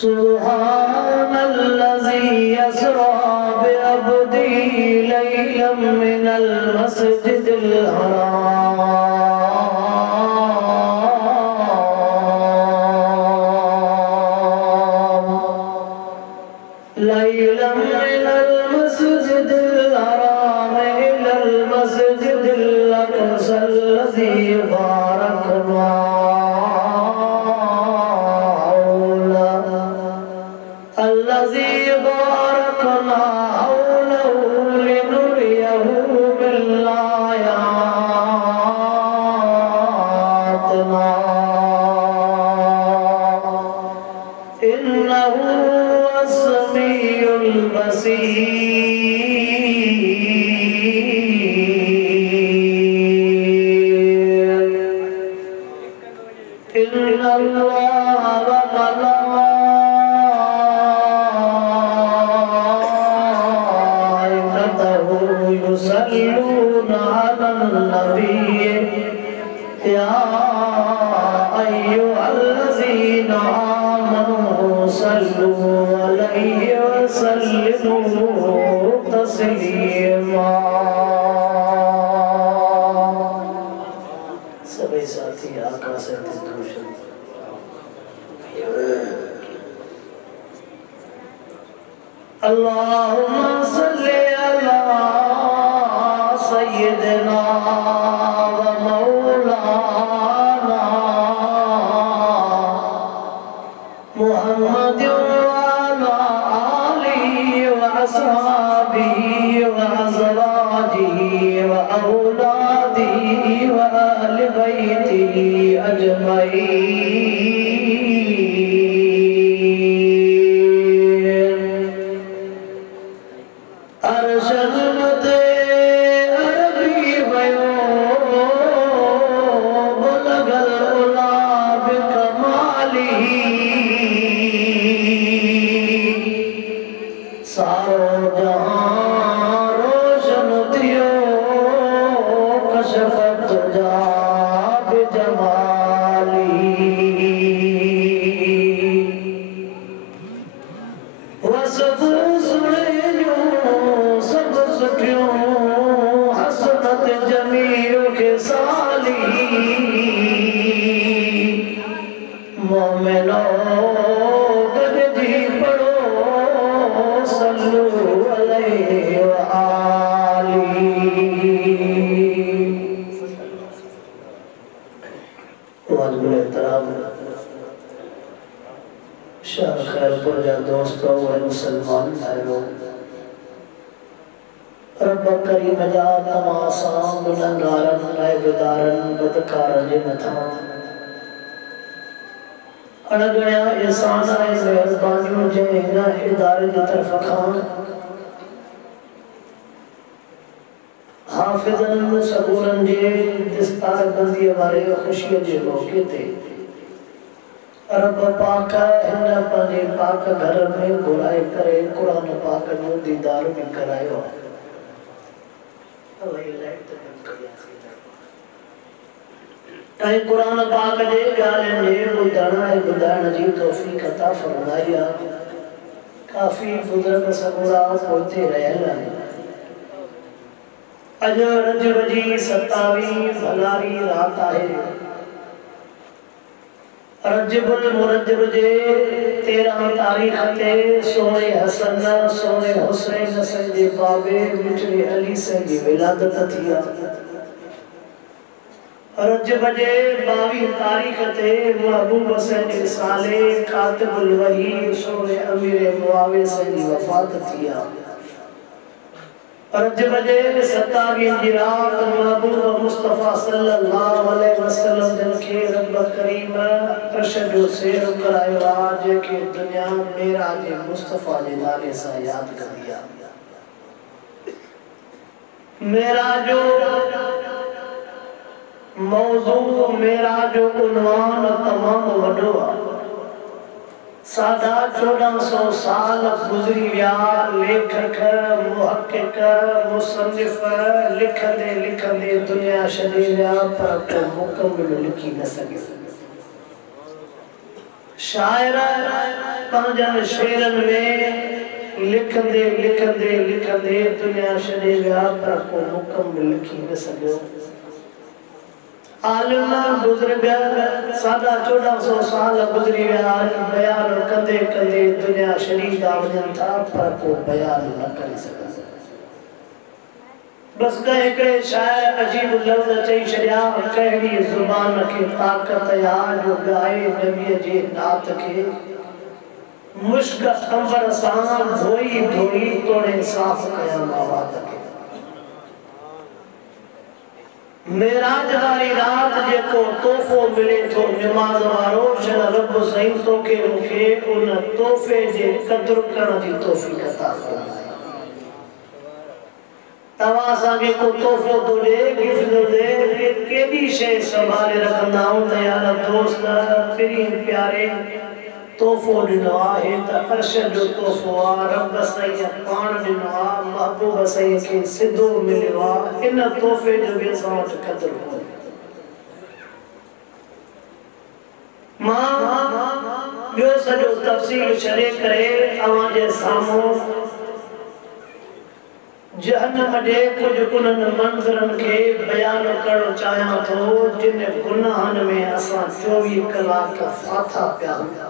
सुब्हानल्लज़ी यसरा बिअब्दी लैलन मिनल मस्जिदिल हराम लैलन मिनल मस्जिदिल हराम इलल मस्जिदिल अक़सल्लज़ी बारकना الذي باركنا حوله لنريه من آياتنا إنه هو السميع البصير إن الله يصلون على النبي يا أيها الذين آمنوا صلوا عليه وسلموا تسليما सभी साथी आका से दूषण अल्लाहुम्मा सल्ली अला सय्यदना व मौलाना मुहम्मद व अला आलिहि व अस्हाबिहि व अज़वाजिहि व औलादिहि व अहलि बैतिहि अजमईन दोस्तों व मुसलमान भाइयों, रब करीम जा तमासा गुनहगारन ऐबदारन बदकारन जे मथा अणगणिया एहसान ऐं मेहरबानियूं जे हिन इदारे जी तरफ़ खां हाफ़िज़न सबूरन जे दिस्तार बंदीअ वारे ख़ुशीअ जे मौक़े ते रब पाक हिन पंहिंजे पाक घर में घुराए करे क़ुरान पाक जो दीदार में करायो ऐं क़ुरान पाक जे ॻाल्हियुनि जे ॿुधण ऐं ॿुधाइण जी तौफ़ीक़ अता फ़रमाई आहे। काफ़ी बुज़ुर्ग सबूरा पोइते रहियल आहिनि। अॼु रजब जी 27 भलारी राति आहे। रजबुल मुरजब जे 13 तारीख़ ते सोने हसन सोने हुसैन सन जे बाबे मिठड़े अली सन जी विलादत थी आहे। रजब जे 22 तारीख़ ते महबूब सन जे साले कातिबुल वही सोने अमीर मुआविया सन जी वफ़ात थी आहे। रजब जे 27 जी रात महबूब मुस्तफ़ा सल्लल्लाहु अलैहि वसल्लम जन के रब करीम अर्श जो सैर करायो आहे, जेके दुनिया मेराज मुस्तफ़ा जे नाले सां याद कंदी आहे। मेराज जो मौजू मेराज जो उन्वान तमाम वॾो आहे। सादा 1400 साल गुजरी विया लेखक मुहक्किक मुसन्निफ लिखंदे लिखंदे दुनिया छॾे विया पर को मुकम्मल लिखी न सघे। शायर पंहिंजनि शेरनि में लिखंदे लिखंदे लिखंदे दुनिया छॾे विया पर को मुकम्मल लिखी न सघियो। आलिम बुजुर्ग सादा 1400 साल गुजरी विया बयान कंदे कंदे दुनिया छॾी था वञनि था पर को बयान न करे सघनि। बस हिकिड़े शायर अजीब लफ़्ज़ चई छॾिया कहिड़ी ज़ुबान खे ताक़त या जो ॻाए नबीअ जे नात खे मुश्क अंबर सां धोई धोई तोड़े साफ़ कया आवाज़ खे। मेराज वारी रात जेको तोहफ़ो मिले थो निमाज़ वारो शल रब सही तोखे मूंखे उन तोहफ़े जे क़दुरु करण जी तौफ़ीक़ अता फरमाए। तव्हां असांखे को तोहफ़ो थो ॾे गिफ्ट थो ॾे केॾी शइ संभाले रखंदा आहियूं त यार दोस्त पिरी प्यारे तोहफ़ो ॾिनो आहे त अर्श जो तोहफ़ो आहे रब साईं पाण ॾिनो आहे महबूब साईं खे सिधो मिलियो आहे इन तोहफ़े जो बि असां वटि क़दुरु कोन्हे। मां ॿियो सॼो तफ़सील छॾे करे अव्हां जे साम्हूं जहन्नम जे कुझु उन्हनि मंज़रनि खे बयान करणु चाहियां थो जिन गुनाहनि में असां 24 कलाक फाथा पिया हूंदा।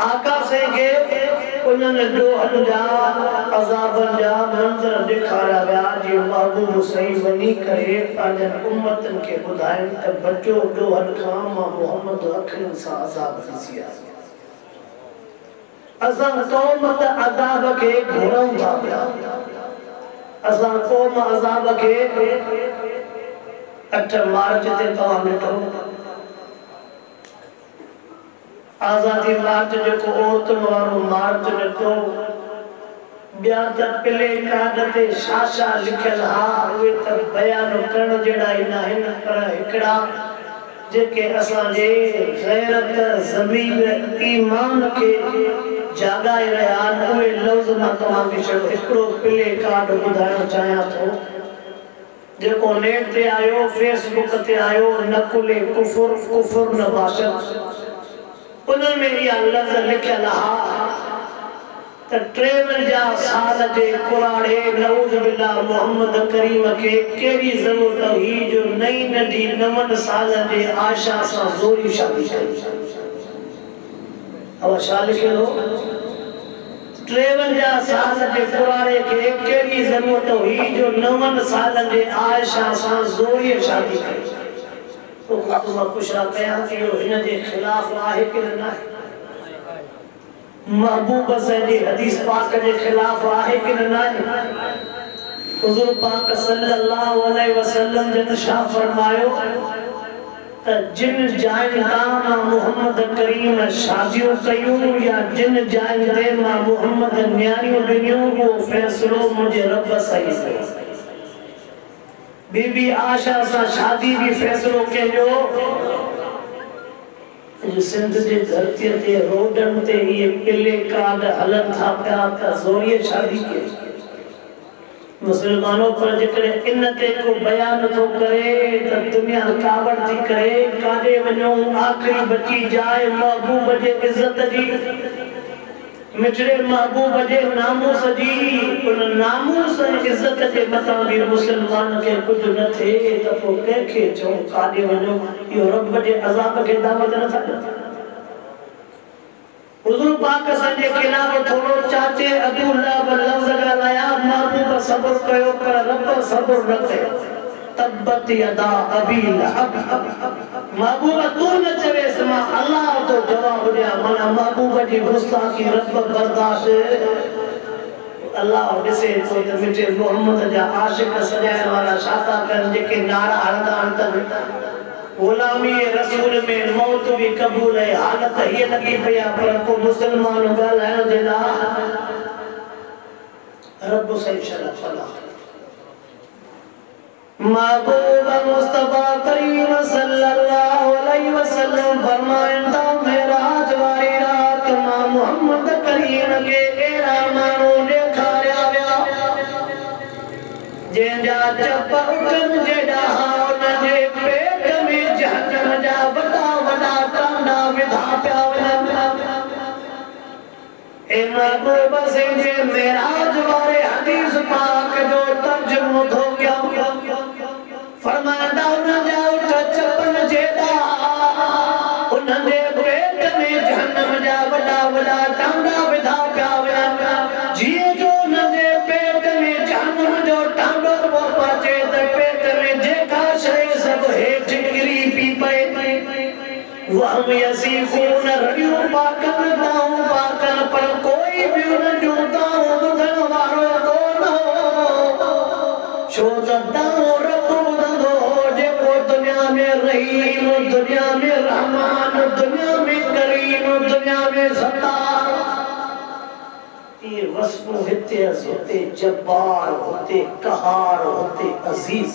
आका से के उन्हनि ॾोहनि जा अज़ाबनि जा मंज़र ॾेखारिया विया जीअं महबूब सही वञी करे पंहिंजनि उम्मतनि खे ॿुधाइनि त बचो ॾोहनि खां मां मुहम्मद अखियुनि सां अज़ाब ॾिसी आहियां। असां क़ौम त अज़ाब खे घुरऊं था पिया। असां क़ौम अज़ाब खे 8 मार्च ते तव्हां ॾिठो आज़ादी मार्च जेको औरतुनि वारो मार्च ॾिठो ॿिया त प्ले कार्ड ते छा छा लिखियल हा उहे त बयान करण जहिड़ा ई न आहिनि पर हिकिड़ा जेके असांजे गैरत ज़मीर ईमान खे जाॻाए रहिया आहिनि उहे लफ़्ज़ मां तव्हांखे छॾो हिकिड़ो प्ले कार्ड ॿुधाइणु चाहियां थो जेको नेट ते आयो फेसबुक ते आयो नकुले कुफुर कुफुर न बाशत उनमें इहा लफ़्ज़ लिखियल हा त 53 साल जे कुराड़े नऊज़ बिल्लाह मोहम्मद करीम खे कहिड़ी ज़रूरत हुई जो नई नंढी 9 सालनि जे आयशा सां ज़ोरी शादी कई। अब छा लिखियल हो 53 साल जे कुराड़े खे कहिड़ी ज़रूरत हुई जो 9 सालनि जे आयशा सां ज़ोरी शादी कई। तो कुशा कया हिन जे खिलाफ आहे कि न आहे महबूब साईं जी हदीस पाक के खिलाफ आहे कि न आहे। हुजूर पाक सल्लल्लाहु अलैहि वसल्लम जन शाह फरमायो त जिन जाइन तां मोहम्मद करीम शादियों कयूं या जिन जाइन ते मां मोहम्मद न्याणियों ॾिनियूं वो फैसलो मुझे रब साईं कयो। बीबी आशा सा शादी भी फैसलो कयो जो सिंध जे धरती ते रोडन ते ये पिले कार्ड हलन था पिया त ज़ोरीअ शादी के मुसलमानों पर जेकॾहिं इन ते को बयान थो करे त दुनिया कावड़ थी करे काॾे वञूं आख़िरी बची जाए महबूब जे इज़त जी मिठड़े महबूब जे नामूस जी उन नामूस इज्जत जे मथां भी मुसलमान के कुछ न थे त पोइ कंहिंखे चऊं काॾे वञो इहो रब जे अज़ाब खे दावत नथा ॾियो। हुजूर पाक असांजे खिलाफ़ थोरो चाचे अबू लहब लफ़्ज़ ॻाल्हाया महबूब सब्र कयो पर रब सब्र न कयो। तब्बत यदा अबी लहब महबूब तू न चवेस मां अल्लाह तो जवाब दिया माना महबूब जी गुस्ताखी रब बर्दाश्त अल्लाह ॾिसे तो त मिठे मोहम्मद जा आशिक सजाइण वारा छाता कनि जेके नारा हणंदा आहिनि गुलामी रसूल में मौत भी कबूल है हालत ये लगी पिया पर को मुसलमान ॻाल्हाइण जे लाइ रब सही शरफ अल्लाह महबूब मुस्तफा करीम सल्लल्लाहु अलैहि वसल्लम फरमाइंदा जेंजा चपकन जेड़ा उनजे पेट में जहन्नम जा वड़ा वड़ा टांडा विधा पिया वञनि। ए महबूब से जे मेराज वारे हदीस पाक जो तर्जुमो थो कयो फरमांदा उनजा उठ चपन जेड़ा उनजे पेट में जहन्नम जा वड़ा वड़ा टांडा विधा पिया वञनि। जीअं जो उनजे पेट में जहन्नम जो टांडो पो पचे त पेट में जेका शइ सभु हेठि किरी पई पए। वहम यसीफून रड़ियूं पाकन दाऊं पाकन पर कोई भी उनजूं दाऊं ॿुधण वारो कोन हो। छो त दाऊं रब ॿुधंदो हो जेको दुनिया में रहीम, दुनिया में रहमान, दुनिया में करीम, दुनिया में सत्तार। ये वस्फ़ हिते हुते जब्बार होते कहार होते अजीज।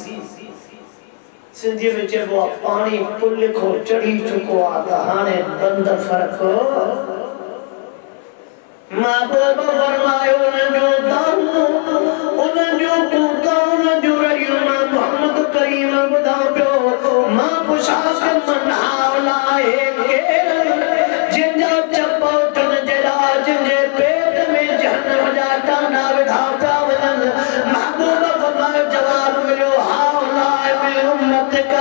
सिंधी में चइबो आहे पाणी पुल खां चढ़ी चुको आहे त हाणे बंद फ़र्क़। महबूब फरमायो उनजो दाऊं उनजो कूका उनजो रड़ियूं मां मोहम्मद करीम ॿुधां पियो। मां पुछां त मनावला आहे केरु जंहिंजा चप उथनि जहिड़ा जंहिंजे पेट में जहन्नम जा टांडा विधा पिया वञनि। महबूब फरमायो जवाब मिलियो हाउलाए मिन उम्मतिक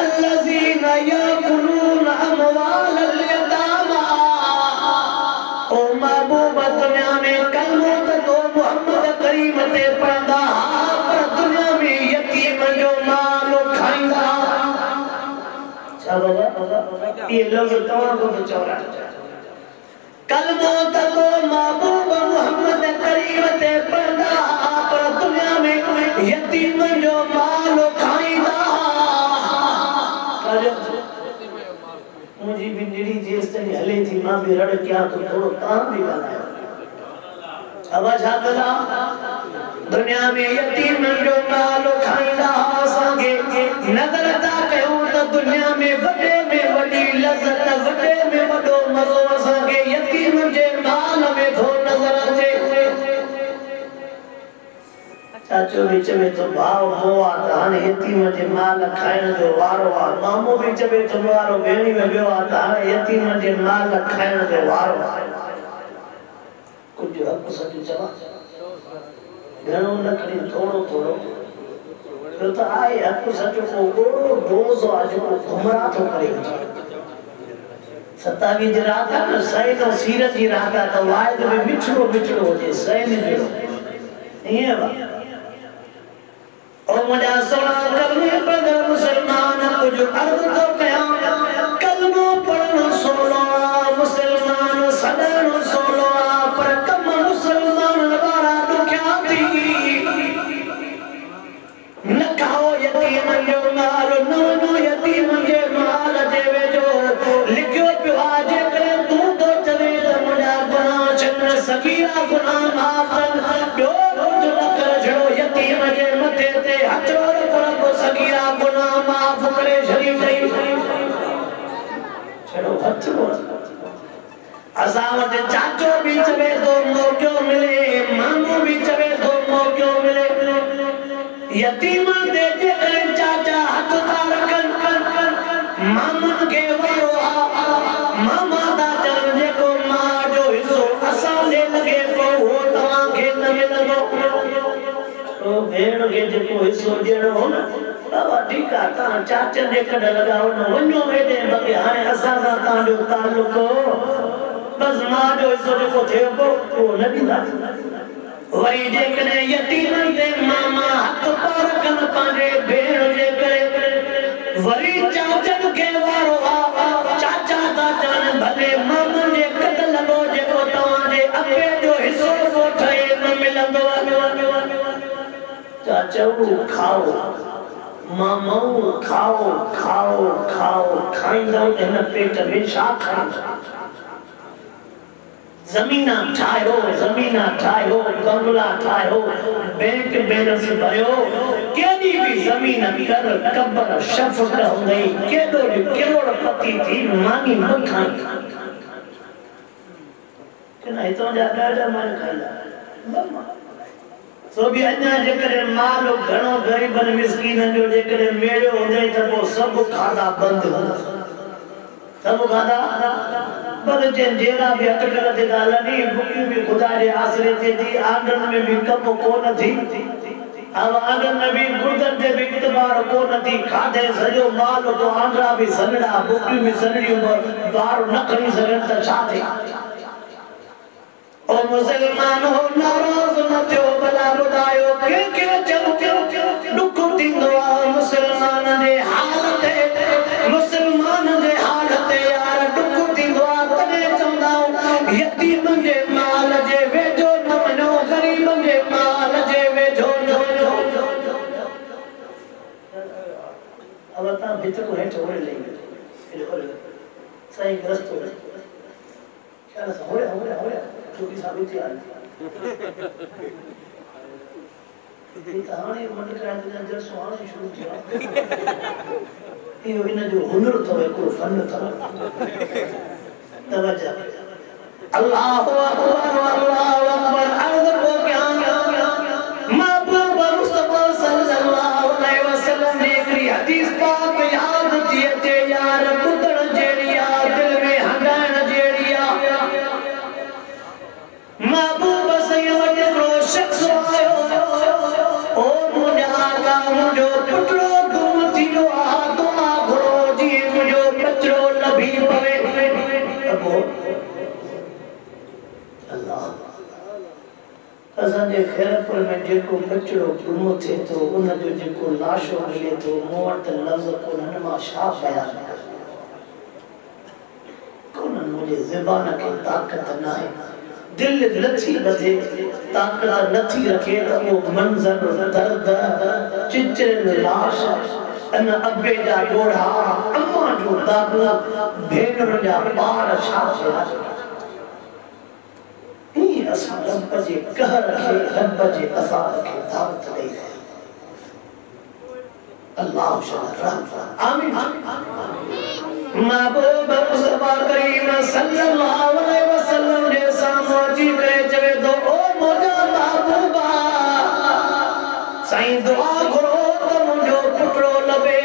अल्लज़ीन याकुलून अमवालल यतामा। ओ महबूब दुनिया में कलमो त तो मोहम्मद करीम ते पढ़ंदा पर दुनिया में यतीम जो माल खाईंदा। छा बाबा ये लफ्ज़ तव्हां को तो चवरा कलमो त तो महबूब मोहम्मद करीम ते पढ़ंदा पर दुनिया में यतीम जो माल खाईंदा। मुझी भी निड़ी जेस तनी हले थी मां भी रड़ क्या तो थोड़ो तां भी ॻाल्हायो। आवाज आकला दुनिया में यतीम जो माल खाईंदा असांखे नज़र था कयूं त दुनिया में वॾे में वॾी लज़त वॾे में वॾो मज़ो असांखे यतीम जे माल में थो नज़र अचे। चाचो विच में तो भाव मोह आहे त हाणे यतीम जे माल खाइण जो वारो आहे। मामो बि चवे थो वारो भेणी में वियो आहे त हाणे यतीम जे माल खाइण जो वारो आहे। कुझु हक़ सच चवां घणो न खणी थोरो थोरो छो त आहे हक़ सच को गोड़ो डोज़ आहे जेको घुमरा थो करे। 27 जी रात आहे न सैन ऐं सीरत जी रात आहे त वाइद में मिठड़ो मिठड़ो हुजे सैन जो ईअं ओ मुझा सोना कलमे पढ़ण मुसलमान कुछ अर्ज़ तो कयां कलमो पढ़ण सोना मुसलमान सदन सोना पर कम मुसलमान वारा दुखिया थी। न खाओ यतीम जो माल न वञो यतीम जे माल जे वेझो लिखियो पियो आहे जेकॾहिं तूं तो चवे त मुंहिंजा गुनाह छॾ सगीरा गुनाह माफ़ ॿियो कुझु न कर छॾो यतीम जे मथे ते हथ रख सगीरा गुनाह माफ़ करे छॾी अथई। छॾो हथ असां वटि चाचो भी चवे थो मौक़ो मिले मामो भी चवे थो मौक़ो मिले यतीम ते जेकॾहिं चाचा हथ था रखनि मामनि खे वारो मामा था चवनि जेको मां जो हिसो असांखे लॻे पियो उहो तव्हांखे न मिलंदो। भेण खे जेको हिसो ॾियणो हो न बाबा ठीकु आहे तव्हां चाचनि जे कॾ लॻाओ न वञो हेॾे बाक़ी हाणे असां सां तव्हांजो तालुक बसि मां जो हिसो जेको थिए पियो उहो न ॾींदा। वरी जेकॾहिं यतीमनि ते मामा हथ पार कनि पंहिंजे भेण जे करे वरी चाचनि खे वारो चाचा था चवनि भले मामनि जे कॾ लॻो जेको तव्हांजे अबे जो हिसो को ठहे न मिलंदो। चाचो खाओ मामो खाओ खाओ खाओ खाईंदो हिन पेट में छा खाईंदो। ज़मीना ठाहियो बंगला ठाहियो बैंक बैलेंस भरियो केॾी बि ज़मीन कर कबर शफ़क़ हूंदई केॾो बि करोड़पति थी मानी न खाई कि न हितां जा ॾाढा माण्हू खाईंदा तो भी अन्या जेकरे माल घणो गरीबन मिस्कीन जो जेकरे मेड़ो होंदे त वो सब खादा बंद सब खादा बंद जेरा भी अटकल ते गाल नी बुकी भी खुदा जे आसरे ते दी आंगन में भी कम को न थी अब आंगन में भी गुर्दन ते भी इतबार को न थी खादे सजो माल तो आंद्रा भी सनड़ा बुकी भी सनड़ी बार न खणी सगन त छा थे ओ मुसलमान हो नाराज न थियो भला बुधायो के चलो दुख थींदो आ मुसलमान जे हालत मुसलमान जे हालत यार दुख थींदो आ तने चंदा यतीम जे माल जे वेझो न वञो गरीब जे माल जे वेझो न वञो अब ता भीतर को हेठ होरे ले सही ग्रस्त हो क्या होरे क्योंकि साबित है ये कहानी मन का जब सुहाना शुरू किया ये इन जो हुनर था को फन था तवज्जो अल्लाहु अकबर अल्लाहु अकबर अर्ज को क्या महबूब मुस्तफा सल्लल्लाहु अलैहि वसल्लम ने एक हदीस पाक याद थी यार पुत्र जेरिया दिल में हंगान जेरिया महबूब सैयद को शख्स आयो ओ मुझा का मुझो पुत्रो तुम थियो आ तुम घरो जी मुझो बचरो लभी पवे अबो अल्लाह असन जे खैरपुर में जेको बचरो गुम थे तो उन जो जेको लाशो मिले तो मोट लफ्ज को ननमा शा बयान कोन मुझे ज़बान की ताकत ना है दिल नथी बधे ताकत नथी रखे तो वो मंजर दर्द चिचरे लाश अन अब्बे जा गोड़ा अम्मा जो दादू भेनर जा बार छाछे ई असा रब जे कहर के रब जे असाद के दावत दे अल्लाह शरफ आमीन महबूब मुस्तफा करीम सल्लल्लाहु अलैहि वसल्लम ने सामोजी करे चवे दो ओ मोजा महबूबा साईं दुआ करो तो मुझो पुत्रो लबे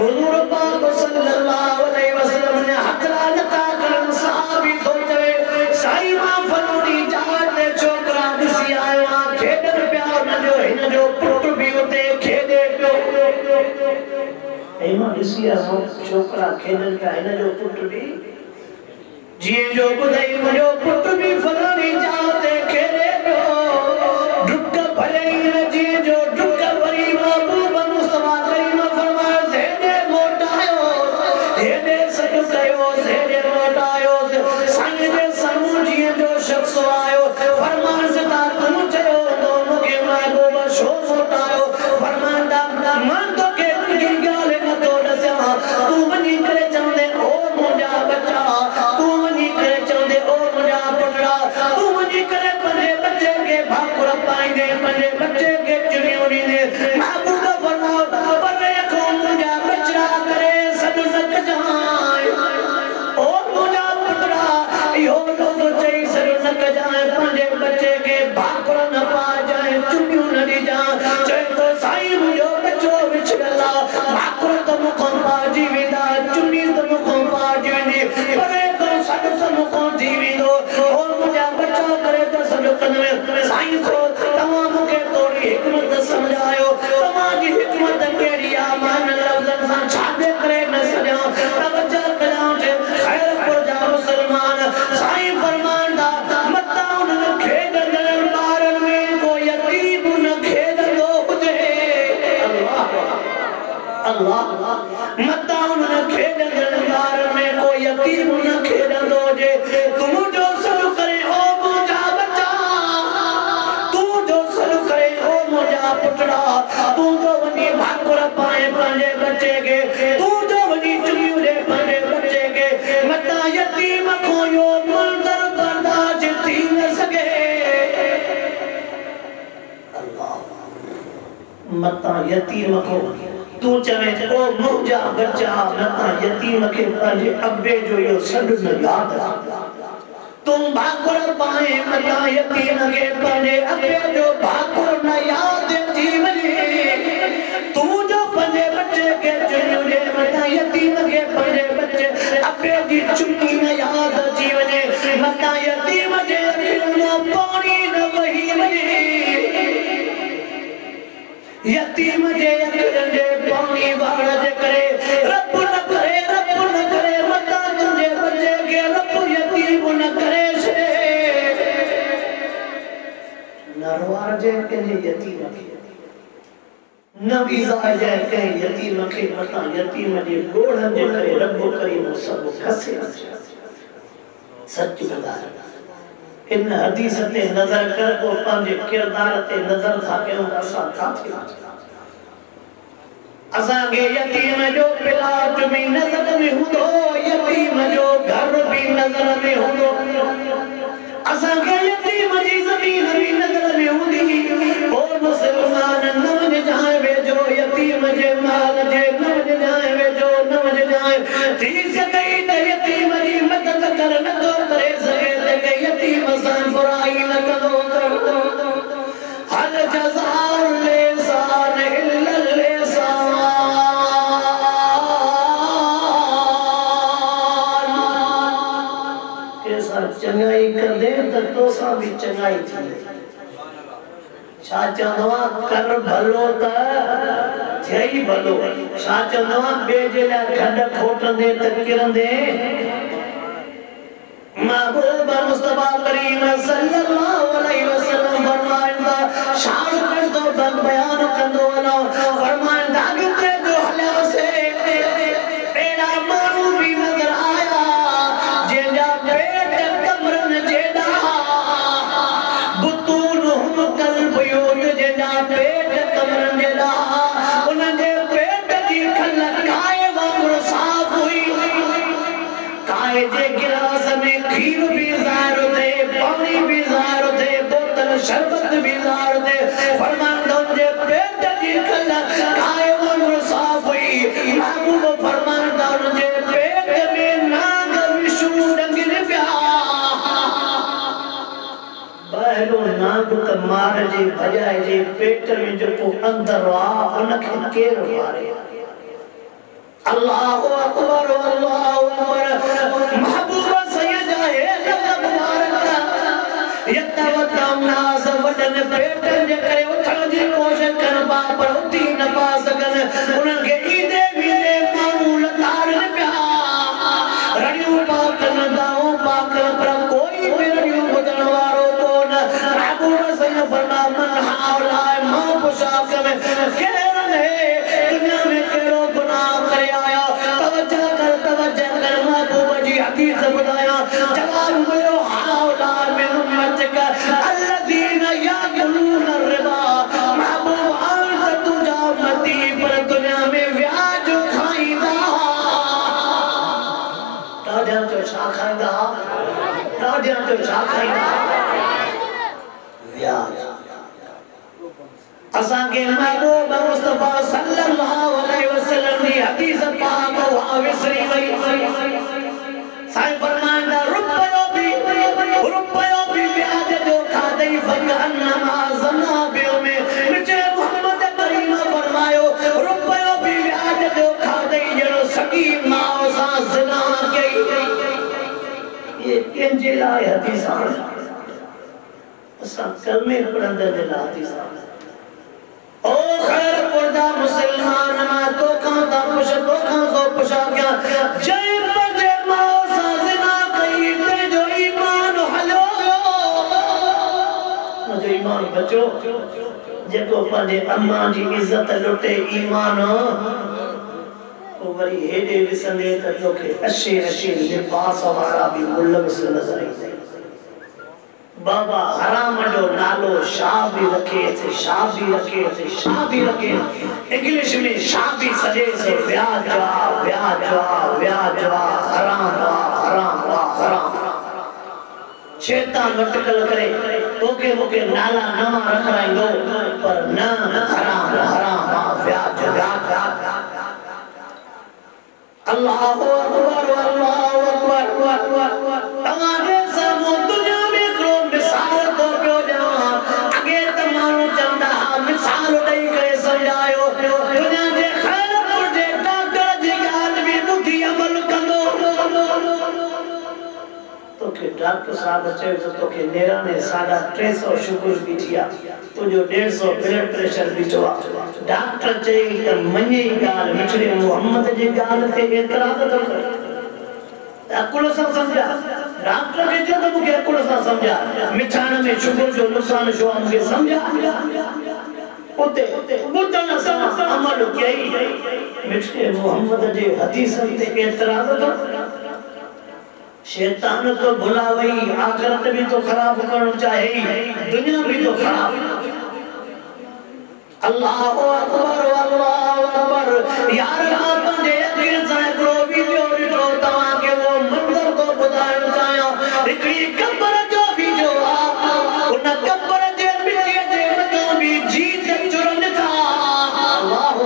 हुजूर पाक सल्लल्लाहु अलैहि वसल्लम ने हथरा लता करन साहबी तो चवे साईं मां फलोड़ी जात दे छोकरा दिसी आया खेडर प्यार न जो इन जो पुत्र भी उते खेडे पियो एमा दिसी आया छोकरा खेडन का इन जो पुत्र भी जी जो बुधाई मुझो पुत्र भी फलोड़ी जात दे खेडे पियो दुख भले न जी जो दुख भरी महबूब मुस्तफा करीम फरमाया जेदे मोटायो हेदे सद कयो जेदे मोटायो साईं दे समूजी जो शख्स आयो फरमान सदा तू चयो तो मुके महबूब शो मोटायो फरमांदा मन तो के तुझी गाल न तो दसया तू वनी करे चंदे ओ मुंजा बच्चा तू वनी करे चंदे ओ मुंजा पुत्रा तू वनी करे पंजे बच्चे के भाकुर पाइंदे पंजे बच्चे के चुनियोनी ने महबूब फरमाओ पर को मुंजा बच्चा करे सद सक जाए ओ मुंजा पुत्रा यो लोग चई सद सक जाए पंजे बच्चे के भाकुर न पा जाए चुनियो न दी जा चए तो साईं मुझो बच्चो विछड़ला भाकुर तो मुखों पा जीविदा चुनी तो मुखों पा जीविनी पर को सद मुखों जीविदो ओ मुंजा बच्चा करे तो सद कन साईं को तमाम के तोड़ी हिकमत समझायो तमाजी हिकमत केड़ी आ मान लफ्ज़न सा छादे करे न सजा तवज्जो कलाउं खैर पुर जा मुसलमान साईं फरमांदा मता उन खेदन बारन में को यतीम न खेदंदो हुजे अल्लाह मता उन खेदन बारन में को यतीम न खेदंदो जे तुम जो सब करे ओ मुझा बच्चा तू जो सब करे ओ मुझा पुत्रा तू जो वनी भाकुर पाए पंजे बच्चे के तू जो वनी चुनियो दे पंजे बच्चे के मता यतीम खोयो मंजर बर्दाश्त थी न सके अल्लाह मता यतीम को तू चवे ओ मुंजा बच्चा मता यतीम के पंजे अब्बे जो यो सद न याद तुम भाकुर पाए मता यतीम के पंजे अबे जो भाकुर न याद जीवन तू जो पंजे बच्चे के चुनुरे मता यतीम के पंजे बच्चे अबे जी चुन्नी न याद जीवन मता यतीम जे खिलना पानी न वही मने यतीम जे अखिलंदे पानी वार जे करे रब न करे मता तुझे बच्चे के रब यतीम न करे से नरवार जे के यतीम के नबी जाए के यतीम के मता यतीम जे गोड़ जे करे रब करीम सब खसे सच बता इन हदीस ते नजर कर को पंहिंजे किरदार ते नजर था के असा था थी असा के यतीम जो प्लाट में नजर में हुंदो यतीम जो घर भी नजर में हुंदो असा के यतीम जी जमीन भी नजर में हुंदी ओ मुसलमान नमज जाए वे जो यतीम जे माल जे नमज जाए वे जो नमज जाए थी सके यतीम जी मदद कर न तो करे सके ते यतीम सान बुराई न करो हल जज़ाउ लिसान इल्ला लिसान कैसा चंगाई कर दे तो सा भी चंगाई थी शाचनवा कर भलो त थई भलो शाचनवा बेजेला खंड खोटंदे त किरंदे महबूब मुस्तफा करीम सल्लल्लाहु अलैहि वसल्लम फरमाइंदा शान कर दो बयान कंदो वनो फरमाइंदा के जो हल्या से एड़ा मानू भी नजर आया जेजा पेट कमरन जेदा बुतून कल्ब योद जेजा पेट कमरन जेदा उनजे पेट जी खल काय वांगुर साफ हुई काय जे गिलास में खीर भी ज़ाहिर थे पानी भी ज़ाहिर थे बोतल शरबत भी ज़ाहिर थे फरमांदो जे पेट जी खल काय वांगुर साफ हुई महबूब फरमांदो जे पेट में नाग विष्णु डंगिन प्या बहलो नाग त मार जे भजाए जे पेट में जो अंदर आ उनके केर मारे अल्लाहु अकबर महबूबा सैयद है लफ़ज़ मुबारक यतवतम नास वडन पेटन जे करे उथण जी कोशिश कर बा पर उथी न पा सगन उनन के ईदे वीदे मानू लतार न प्या रड़ियूं पाकन दाऊं पाकन पर कोई भी रड़ियूं बुधण वारो कोन महबूबा सैयद फरमा मन हावला मां पोशाक में केरन है दुनिया में केरो गुनाह करे आया तवज्जो कर महबूब जी हदीस बुधाया जवाब मिलो हावला मिन उम्मतिक अल्लज़ीना याकुलून रिबा महबूब अंत तुझा उम्मती पर दुनिया में व्याज खाईंदा ॾाढा तो छा खाईंदा व्याज असा के महबूब मुस्तफा सल्लल्लाहु अलैहि वसल्लम की हदीस पाक वा विसरी वई साईं फरमांदा रुपयो भी ब्याज जो खादई फकन्नमा ज़नाबियो में मुझे मोहम्मद करीम फरमायो रुपयो भी ब्याज जो खादई जड़ो सगी माओ सा ज़ना कई ये कंजे लाए हदीस असा कलमे पढ़ंदे दे ला हदीस ओ खैर पर्दा मुसलमान मा तो का पुछा क्या जय बजे माओ साजना कई ते जो ईमान हलो जो ईमान बचो जेको पंहिंजे अम्मा जी इज्जत लुटे ईमान को वरी हेडे विसंदे त तोखे अशे लिबास वारा भी मुल्लबिस नजर ईंदे बाबा हराम जो नालो शाह भी रखे इंग्लिश में शाह भी सजे से ब्याज हराम शैतान लटकल करे तोके मुके नाला नमा रखराइंदो पर न हराम ब्याज अल्लाहु अकबर तमारे सामने डॉक्टर साहब चयो तो के नेरा ने 350 शुगर बीठिया तो जो 150 ब्लड प्रेशर बीठो डॉक्टर चई त मने गाल मिठड़े मोहम्मद जी गाल ते एतराज तो कर अकुल सा समझा डॉक्टर के जो तो मुझे अकुल सा समझा मिठाण में शुगर जो नुकसान जो मुझे समझा उते बुद्धन सा अमल कई मिठड़े मोहम्मद जी हदीस ते एतराज तो शैतान तो भुला वही आखिरत भी तो खराब करना चाहे दुनिया भी तो खराब अल्लाह अकबर यार आप दे के साए को वीडियो ॾिठो तव्हां के वो मंदिर को बुधाइण चाहियो हिकड़ी कब्र जो वीडियो उन कब्र जे मिट्टी जे मथां भी जीत जुड़न था अल्लाह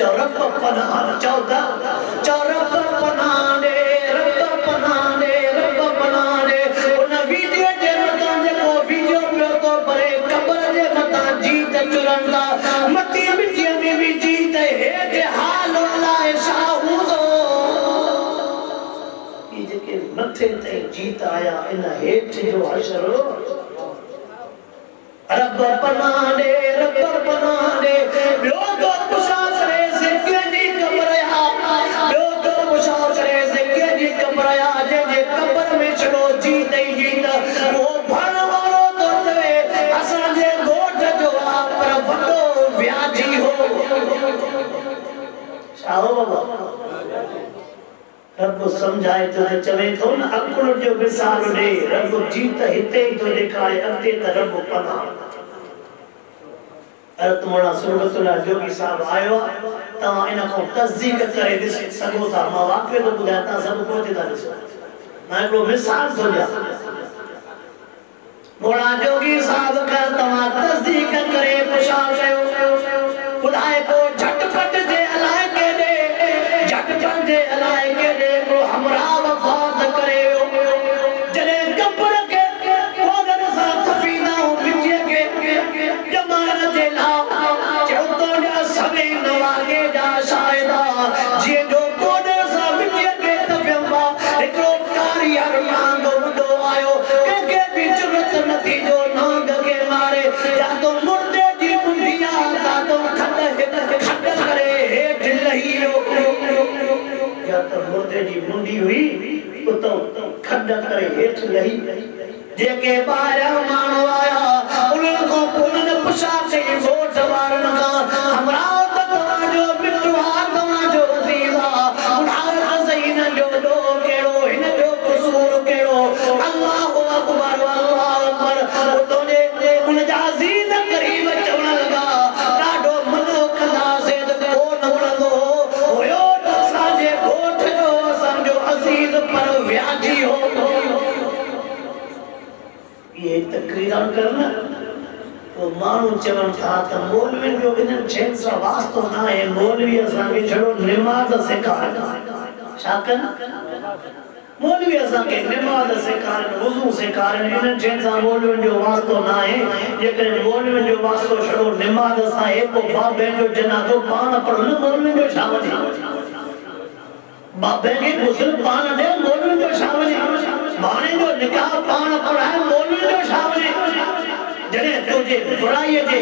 चौरब पनाह चौदा चौरब पनाह दे मती मिट्टिया में भी जीत है हाल वाला शाहूदो ये जेके मथे ते जीत आया इन हेठ जो हशर रब पनाने ॿियो तो पुछा करे से केजी कब्र या ॿियो तो पुछा करे से केजी कब्र या जे कब्र में छड़ो जीत ही जीत वो भण वालो तो ते असां जे गोठ जो पर वडो व्याजी हो चाहो बाबा रब समझाए तो चवे तो न अकुल जो मिसाल दे रब जीत हिते तो दिखाए अते त रब पना अरत मोड़ा सुरतुल्लाह जोगी साहब आयो ता इन को तस्दीक करे दिस सगो था मां वाकई तो बुझाता सब पहुंचे था दिस मैं को मिसाल समझा मोड़ा जोगी साहब का तमा तस्दीक करे पुछा कयो खुदाए को झटपट दे अलाए के दे झटपट दे अलाए के दे को हमरा वफात करे जने कब्र के कोदर सा सफीना बिजे के जमाना दे ला चौतो जा सवे नवागे जा शायदा जे जो कोदर सा बिजे के तफवा एकरो कारी अरमान दो आयो के बीच रत नथी जो नांग के मारे या तो मुर्दे जी मुंडिया ता तो खड करे हेठ लहियो या तो मुर्दे जी मुंडी हुई तो खड करे हेठ लही जेके बाया मानो आया उन को पुनन पुछा से वोट वारन का हमरा तो जो मिटवा जो सीधा उड़ा सही न जो दो केड़ो इन जो कसूर केड़ो अल्लाह अकबर तो ने उन जा अजीज करीब चवण लगा डाडो मनो खदा से को न वणंदो होयो तो साजे गोठ जो समझो अजीज पर व्याजी हो ये तकरीरां करना तो मानू चवण था त मौलवी जो इन छेन सा वास्तो ना है मौलवी असा के छड़ो नमाज सिखार शाकन मौलवी असा के नमाज सिखार वुजू सिखार इन छेन सा मौलवी जो वास्तो ना है जेकर मौलवी जो वास्तो छड़ो नमाज सा है को बाबे जो जनाजो पान पढ़ो मौलवी जो शावनी बाबे के गुस्ल पान दे मौलवी जो शावनी बाणे जो निकाह पान पढ़ाए मौलवी जो शावनी जने तुझे बुराई जे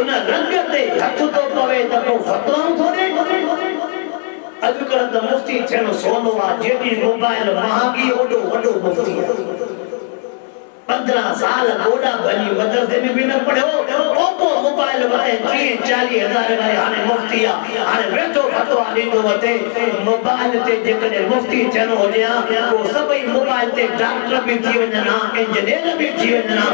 उन रंग ते हथ तो पवे त तो फतवा थोड़े अजकल त मुफ्ती थियण सोनो आ जेडी मोबाइल महागी ओडो वडो मुफ्ती 15 साल गोडा बनी मदरसे में भी न पढ़ो ओपो मोबाइल वाले 30-40 हजार वाले हाने मुफ्ती आ हाने वेठो फतवा दींदो वते मोबाइल ते जेकने मुफ्ती थियण होया वो सभई मोबाइल ते डॉक्टर भी थी वञना इंजीनियर भी थी वञना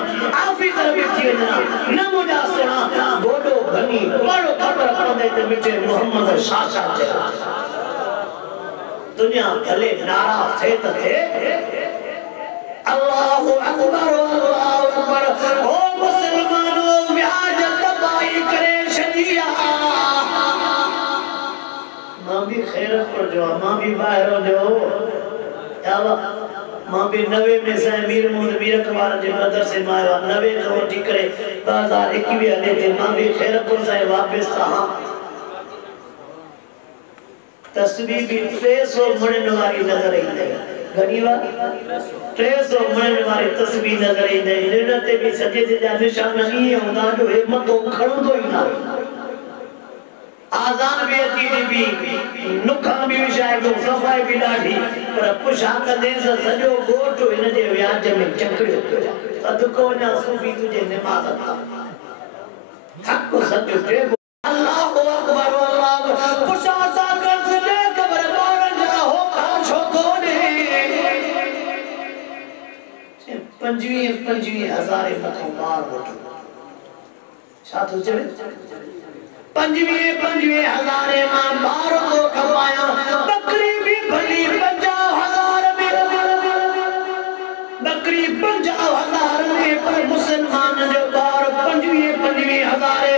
ऑफिसर भी थी वञना नमूना सुना गोडो बनी बड़ो खबर पड़े ते मिटे मोहम्मद शाशा चया दुनिया भले नाराज थे त अल्लाहु अकबर ओ मुसलमानो व्याज दबाई करे शदिया मां भी खैरत पर जो मां भी बाहर जो या मां भी 90 में से मीर मीर कमार जे मदरसे में आया 90 को उठी करे 2021 हले जे मां भी खैरत पर से वापस था तस्वीर भी 300 मुड़न वाली नजर आई गनीवा 300 मिनट वाली तस्वीर नजर ईंदे इन ते भी सजे ते जा निशान नहीं होंदा जो हिम्मत खड़ो ही ना आजान भी अची भी नुखा भी शायद सफाई भी ॾाढी पर पुछा कंदे सॼो गोठ हिन जे व्याज में चकड़ियो पियो अदको ना सूफी तुझे नमाज था हक सच टे अल्लाहु अकबर अल्लाह पुछा सा कर दे कब्र बारन जा हो का छो कोने 25,000 मथो मार वठो छा तो चवे 25,000 मां बार को कमाया बकरी भी भली 50,000 में बकरी 50,000 में पर मुसलमान जो बार 25,000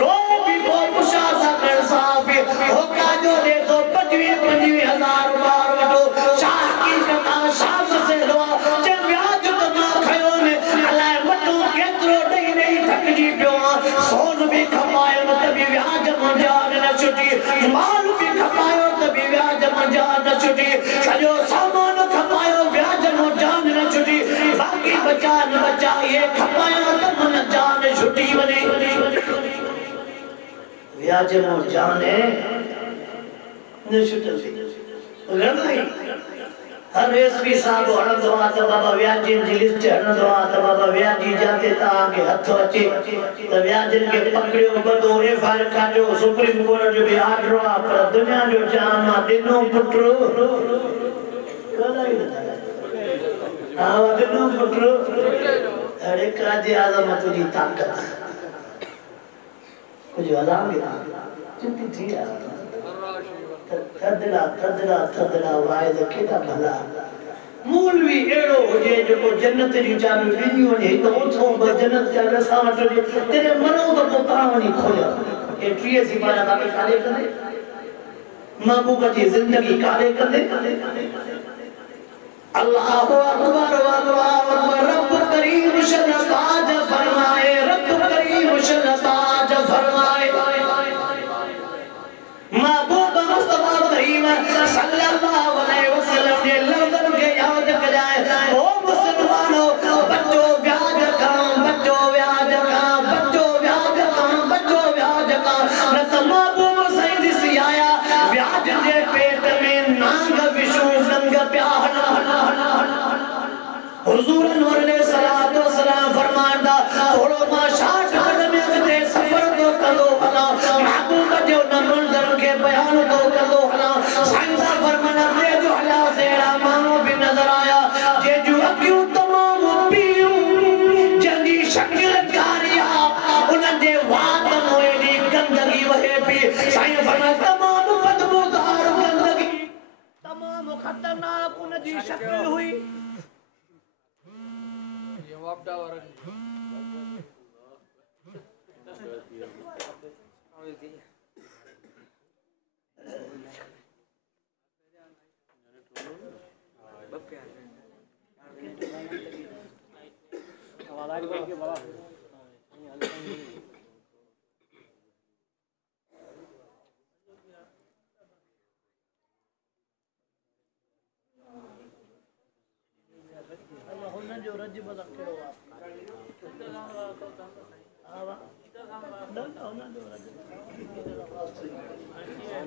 रो भी वो पुछा सा कर साफ होका जो दे तो 25,000 बार वठो शाह की कथा शाम से लो जे ब्याज तो ना खयो ने अलाए मटो केतरो नहीं नहीं थक जी पियो सोन भी खपायो तभी व्याज मंजान न छुटी माल भी खपायो तभी व्याज मंजान न छुटी सजो सामान खपायो व्याज मंजान न छुटी बाकी बचा न बचा ये खपायो त मन जान छुटी वने व्याज मंजान न छुटी घणाई हर एसपी साहब हणंदो आ त बाबा व्याजी जी लिस्ट हणंदो आ त बाबा व्याजी जाते ता के हथ अचे त व्याजन के पकड़ियो बदो एफआईआर काटो सुप्रीम कोर्ट जो भी आर्डर आ पर दुनिया जो जान आ दिनो पुटरो कलाई आ दिनो पुटरो अरे काजी आजम तुझी ताकत कुछ हलाम चिंती थी आ थदड़ा वायद केदा भला मूलवी एड़ो हुजे जो जन्नत जी चाबी ॾिनी वञे त ओथो जन्नत जा रसा वठे तेरे मनो त पोता वञी खोलियो ए 30 सिपारा बाकी काले कंदे महबूब जी जिंदगी काले कंदे अल्लाहु अकबर अल्लाहु अकबर रब करीम शहबाज फरमाए रब करीम शहबाज फरमाए महबूब मुस्तफा करीम सल्लल्लाहु अलैहि वसल्लम ने लफ्ज़न के याद कराए ओ मुसलमानों बच्चों व्याज का बच्चों व्याज का बच्चों व्याज का बच्चों व्याज का न त महबूब सईद सी आया व्याज जे पेट में नांग विशु संग प्याहन हुजूर नूर ने सलात व सलाम फरमांदा थोड़ो मा 60 कदम अगते सफर तो करो हला महबूब जो न मंजर के बयान तो करो हला साईं फरमाना दे जो हला सेड़ा मानो भी नजर आया जे जो अक्यों तमाम पीयूं जंदी शक्ल कारिया उन दे वात मोए दी गंदगी वहे पी साईं फरमाना तमाम बदबूदार गंदगी तमाम खतरनाक उन जी शक्ल हुई वापडा वरन जो रज बदा केड़ो आवा ना जो रज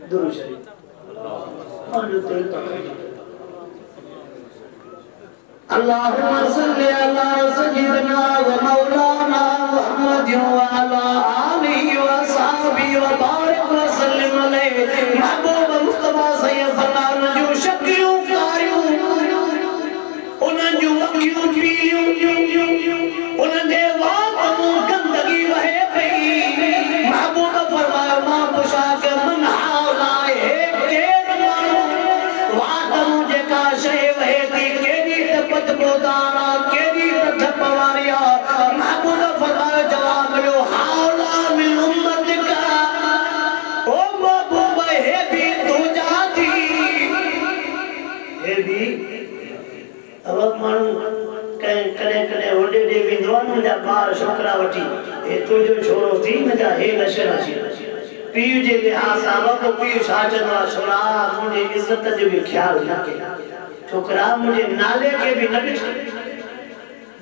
दुरू शरीफ और जो तेल अल्लाहुम्मा सल्ली अला सय्यिदना व मौलाना मुहम्मद व अला आलिहि व सहाबिहि व बारिक व सल्लिम अलैहि महबूब मुस्तफा सैयद फरमान जो शक्रियों कारियों उन जो अखियों पीलियों उन दे वात गंदगी वहे पई महबूब फरमाया मां पुछा के मन हाला है केर मानो वात मुझे का शय वहे थी केदी तपत बोदाना केदी तप पवारिया महबूब फरमाया जवाब लो हाला मिन उम्मत का ओ महबूब है भी तू जाती है भी अब मानू कने कने ओडे दे विद्वान जा बार छोकरा वठी ए तुजो छोरो थी न जा हे नशर छी पीउ जे लिहाज सां तो पीउ साजन वा छोरा मुझे इज्जत जो भी ख्याल न के छोकरा मुझे नाले के भी न ॾिठ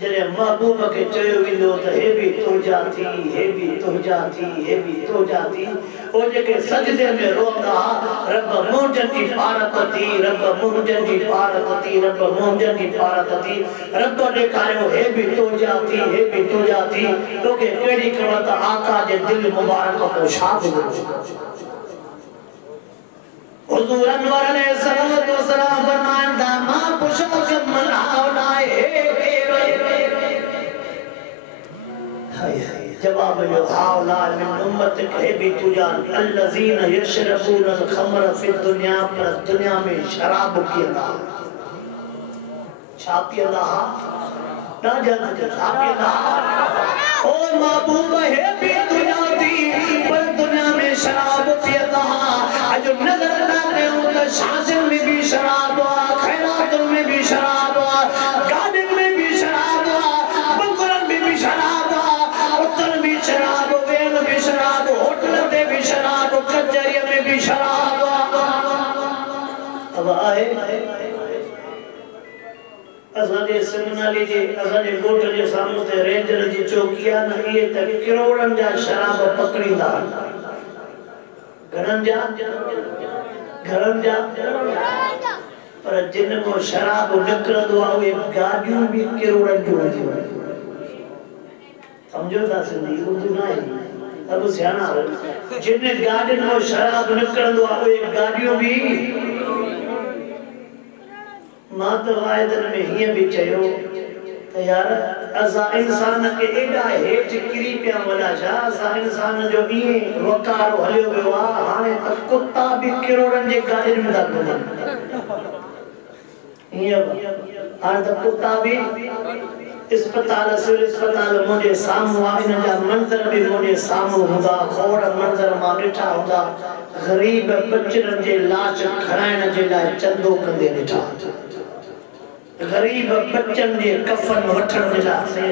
जॾहिं महबूब खे चयो वेंदो त हे बि तुंहिंजा थी हे बि तुंहिंजा थी हे बि तुंहिंजा थी ओ जेके सजदे में रोंदा रब मुंहिंजनि जी पारत थी रब मुंहिंजनि जी पारत थी रब मुंहिंजनि जी पारत थी रब ॾेखारियो हे बि तुंहिंजा थी हे बि तुंहिंजा थी तोखे कहिड़ी ख़बर त आका जे दिलि मुबारक को छा गुज़रियो हुजूर अनवर अलैहिस्सलाम फरमाइनि था मां पुछो कि मनाओ नाहे जवाब जो हाउला मिन उम्मत के भी तुजान अल्लज़ीन यशरबून अल-खमर फी दुनिया पर दुनिया में शराब पियंदा छा पियंदा ना जानत छा पियंदा ओ महबूब है भी तुजा थी पर दुनिया में शराब पियंदा अज नजर ना कयो त शासन में भी शराब खैरात में भी शराब गार्डन में भी शराब बंगलन में भी शराब उत्तर भी शराब वेल भी शराब होटल में भी शराब कचहरी में भी शराब अब आए असांजे सिमनाली जे असांजे ॻोठ जे साम्हूं ते रेंजर जी चौकी आहे न इहे त किरोड़नि जा शराब पकड़ींदा घणनि जा पर जिन मां शराब निकिरंदो आहे उहे गाॾियूं बि किरोड़नि जूं हूंदियूं समझो था सिंधी उर्दू न आहे अब सियाणा जिन गाॾियुनि मां शराब निकिरंदो आहे उहे गाॾियूं बि मां त वाइदनि में हीअं बि चयो त यार असां इंसान खे एॾा हेठि किरी पिया वञा छा असां इंसान जो ईअं वकारो हलियो वियो आहे हाणे त कुता बि किरोड़नि जे गाॾियुनि में था घुमनि ईअं हाणे त कुता बि अस्पताल सिविल अस्पताल मुझे साम्हूं आहे इन जा मंज़र बि मुझे साम्हूं हूंदा खोड़ मंज़र मां ॾिठा हूंदा ग़रीब बचड़नि जे लाश खणाइण जे लाइ चंदो कंदे ॾिठा गरीब बच्चन जे कफन वठण जे लाइ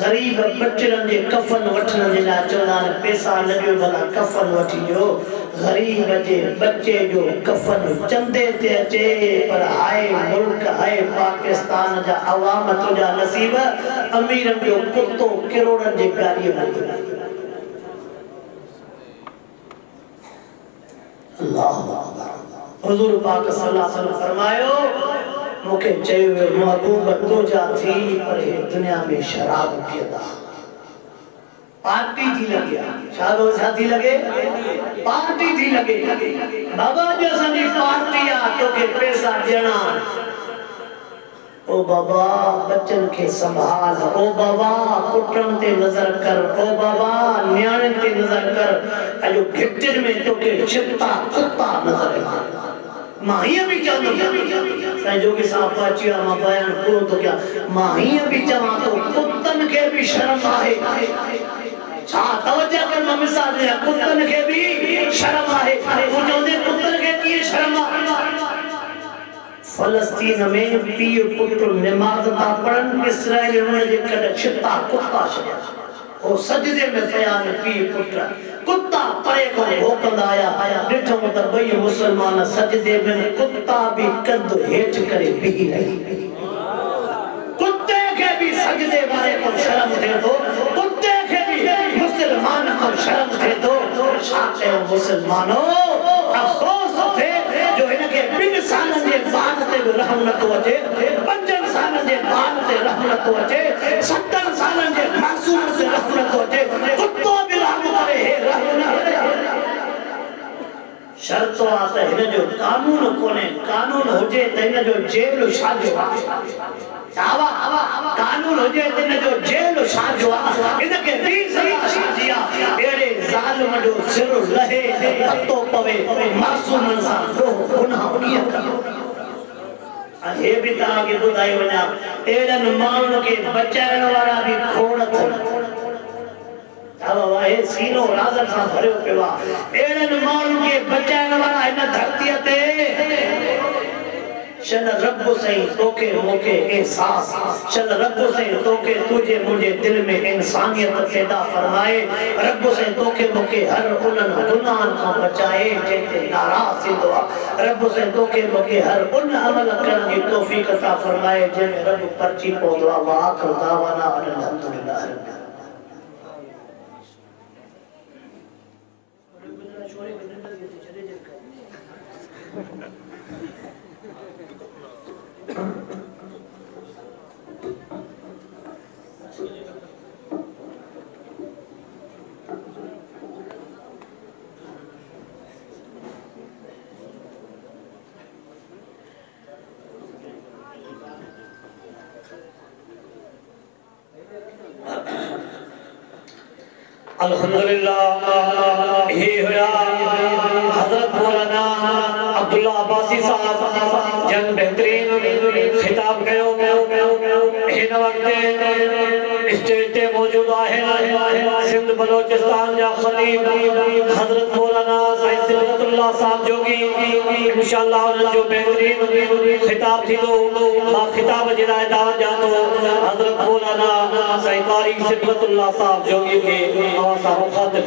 गरीब बच्चन जे कफन वठण जे लाइ चवंदा पैसा न ॾियो भला कफन वठी ॾियो गरीब जे बच्चे जो कफन चंदे ते अचे पर हाय मुल्क हाय पाकिस्तान जा अवाम तुंहिंजा नसीब अमीरनि जो कुत्तो किरोड़नि जे गाॾीअ में अल्लाह हुजूर पाक सल्लल्लाहु अलैहि वसल्लम फरमायो मुके चयो महबूब तुंहिंजा थी पर हे दुनिया में शराब पियंदा पार्टी थी लगे शादो शादी लगे पार्टी थी लगे बाबा जो असांजी पार्टी आ तोखे पैसा ॾियणा ओ बाबा बच्चन के संभाल ओ बाबा पुटन ते नजर कर ओ बाबा न्याणन ते नजर कर अजो घिटिन में तोखे छिपता कुत्ता नजर अचे मां हीअं बि चवंदुमि साईं जोगी साहब अची विया मां बयान पूरो थो कयां मां हीअं बि चवां थो कुत्तनि खे बि शर्म आहे छा तवज्जो कर मां मिसाल ॾियां कुत्तनि खे बि शर्म आहे तूं चवंदे कुत्तनि खे कीअं शर्म आहे फलस्तीन में पीउ पुटु नमाज़ था पढ़नि इसराइल उन जे कॾहिं छिता कुत्ता छॾिया ओ सजदे में पिया पीउ पुटु कुत्ता परे खां भौंकंदा आया ॾिठो त ॿई मुस्लमान सजदे में कुत्ता बि कंध हेठि करे बीही रही कुत्ते खे बि सजदे वारे को शर्म थिए थो कुत्ते खे बि मुस्लमान को शर्म थिए थो छा कयो मुस्लमानो अफ़सोस थिए जो हिनखे 2 सालनि जे बाद ते बि रहम नथो अचे 5 सालनि जे बाद ते रहम नथो अचे 7 सालनि जे मासूम ते रहम नथो अचे कुत्तो बि रहम करे हे रहम न शर्त आहे त हिन जो कानून कोन्हे कानून हुजे त हिन जो जेल साजो आहे कानून हुजे त हिन जो जेल साजो आहे हिनखे ॿी सज़ा साजी आहे अहिड़े ज़ालिम जो सिर लहे पतो पवे मासूमनि सां गुनाह कीअं कयो हे बि तव्हांखे ॿुधाए वञा अहिड़नि माण्हुनि खे बचाइण वारा बि खोड़ अथनि हे सीनो राज़ सां भरियो पियो आहे अहिड़नि माण्हुनि खे बचाइण वारा हिन धरतीअ ते चल रब से तोके मोके एहसास, चल रब से तोके तुझे मुझे दिल में इंसानियत पैदा फरमाए, रब से तोके मोके हर उन गुनाह का बचाए जेते नाराज थी दुआ, रब से तोके मोके हर उन अमल करने की तौफीक अता फरमाए जिन रब पर्ची पौधवा व आखिर दावाना अल्हम्दुलिल्लाह। अल्हम्दुलिल्लाह ही होया हजरत मौलाना अब्दुल्ला अब्बासी साहब जन बेहतरीन खिताब कयो इन वक्त स्टेज ते मौजूद है सिंध बलोचिस्तान जा खतीब हजरत मौलाना सैयद सिबतुल्लाह साहब जोगी इंशाअल्लाह उन जो बेहतरीन खिताब थी तो खिताब जिला दावत जातो हजरत मौलाना सैयद कारी सिबतुल्लाह साहब जोगी के आवाज़ मुखातिब